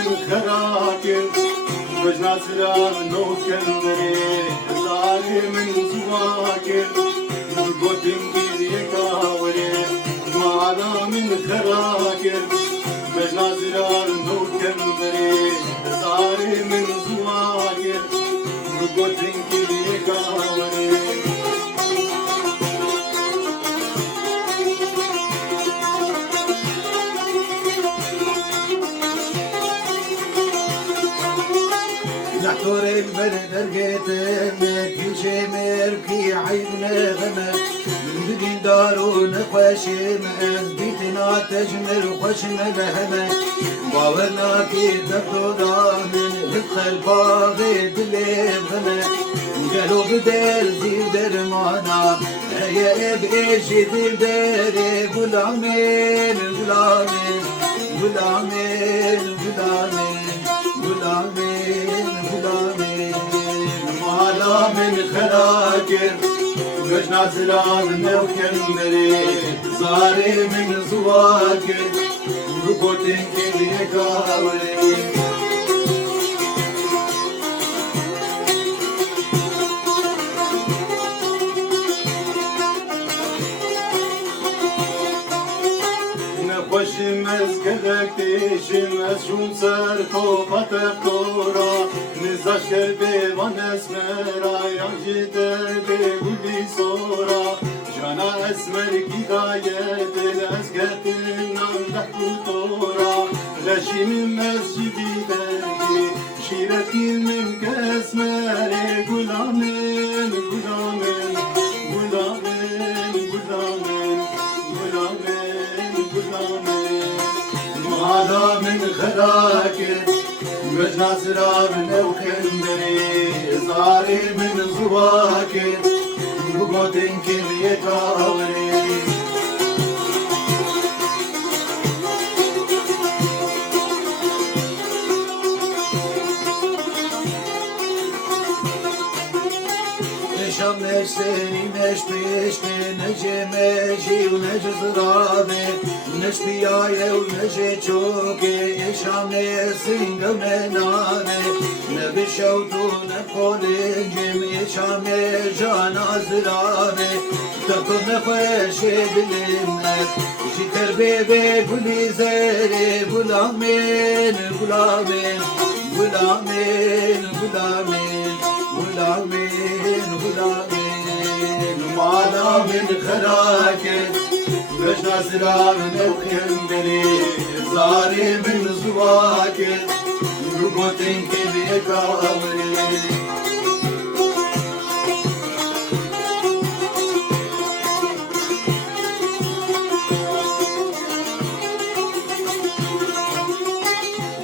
من خراكر بجنا زرار نو كندري زاري من زواكر قدم كيدي كاوري معنا من خراكر بجنا زرار نو كندري زاري من زواكر قدم كيدي كاوري نحتور البلد رقيتم كل شي مركي عيبنا غمر بدين دارو نخوشم بيتنا تجمل وخشم بهمة باورنا كي تبدو من ادخل باغي دلي بغمة قالوا بدل زيد درمانا هيا بإيشي دل داري غلامين غلامين غلامين غلامين غلامين مالا من خراكر بجنا زرار نو كندري زاري من زواكر رقوتين كيدي كاوري نخوشم از گلکتیشم از شون سر خوبت افتورا نزاش کرده وان اسمرا یانجی درده گلی سورا جانا اسمر کی دایت از گتن نام دکو تورا رشیم از جبی درگی شیرتی من کسمر گلامن گلامن گلامن گلامن گلامن مالا من خراكر بجنا زرار نو كندري زاري من زواكر بقوتين كذي كاوري نشم نشتني نش بيشتي نجي ماشي ونجي زرابي نش بياي ونجي تشوكي يشام نسين قمناني نبي شوتو نقول جيم يشام جانا زرابي تكون نخوشي دلمك شي تربيبي قولي زيري غلامين غلامين غلامين غلامين غلامين غلامين مالا من خراكر بجنا زرار نو كندري زاري من زواكر رقوتين كذي كاوري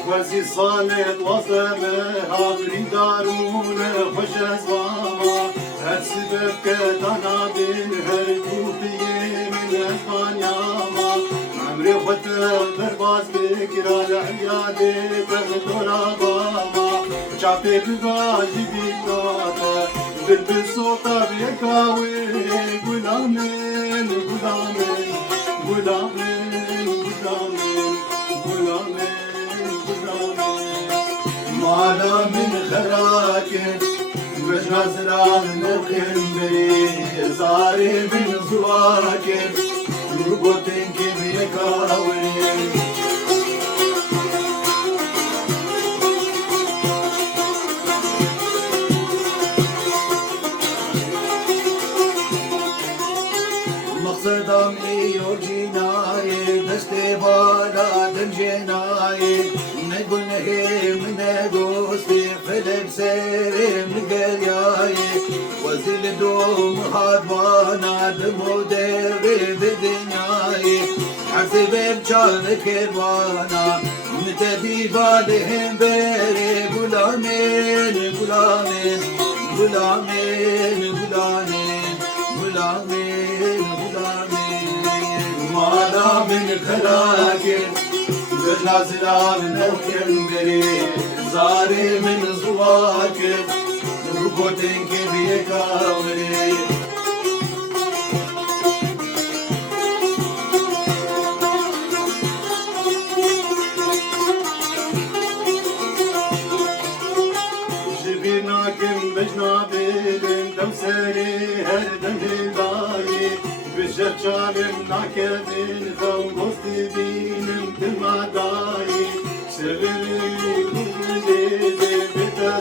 وزي صالت وصمه هابري دارون خوش ازواما هر سبب كتانا بين هر كوبيه من اسبانياما عمري خطر برباز بكرا لعيادي بغدورا باما شعبي بباجي بيكاتا بالبسوطة بيكاوي غلامين غلامين غلامين غلامين غلامين مالا من خراكر بجنا زرار نو كندري زاري من زواكر رقوتين كذي كاوري مقصدم ايو جناي دستي بالا دنجناي نقول نهيم نقوستي فلك سيرم نقرياي وزيل دوم هادوانا دمو ديري بدنياي حسب بجان كروانا متدي بالهم بيري غلامين غلامين غلامين غلامين غلامين غلامين مالا من خراكر بجنا زرار نو كندري زاري من زواكر رقوتين كذي كاوري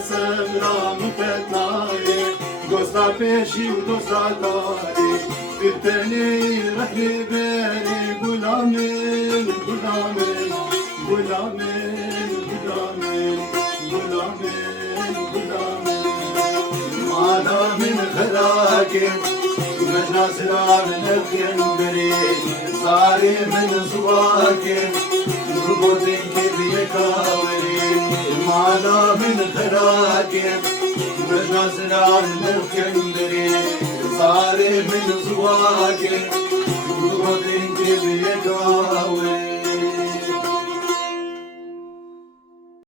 سمرا مكتناي دوستا بيشي ودوستا داري بتني رحلي بيني غلامين غلامين غلامين غلامين غلامين غلامين مالا من خلاكي مجنا سلام الخنبري صاري من زواكي ربوتين كيف يكاوري مالا من خلاكي مجنا سلام الخنبري صاري من زواكي ربوتين كيف يكاوري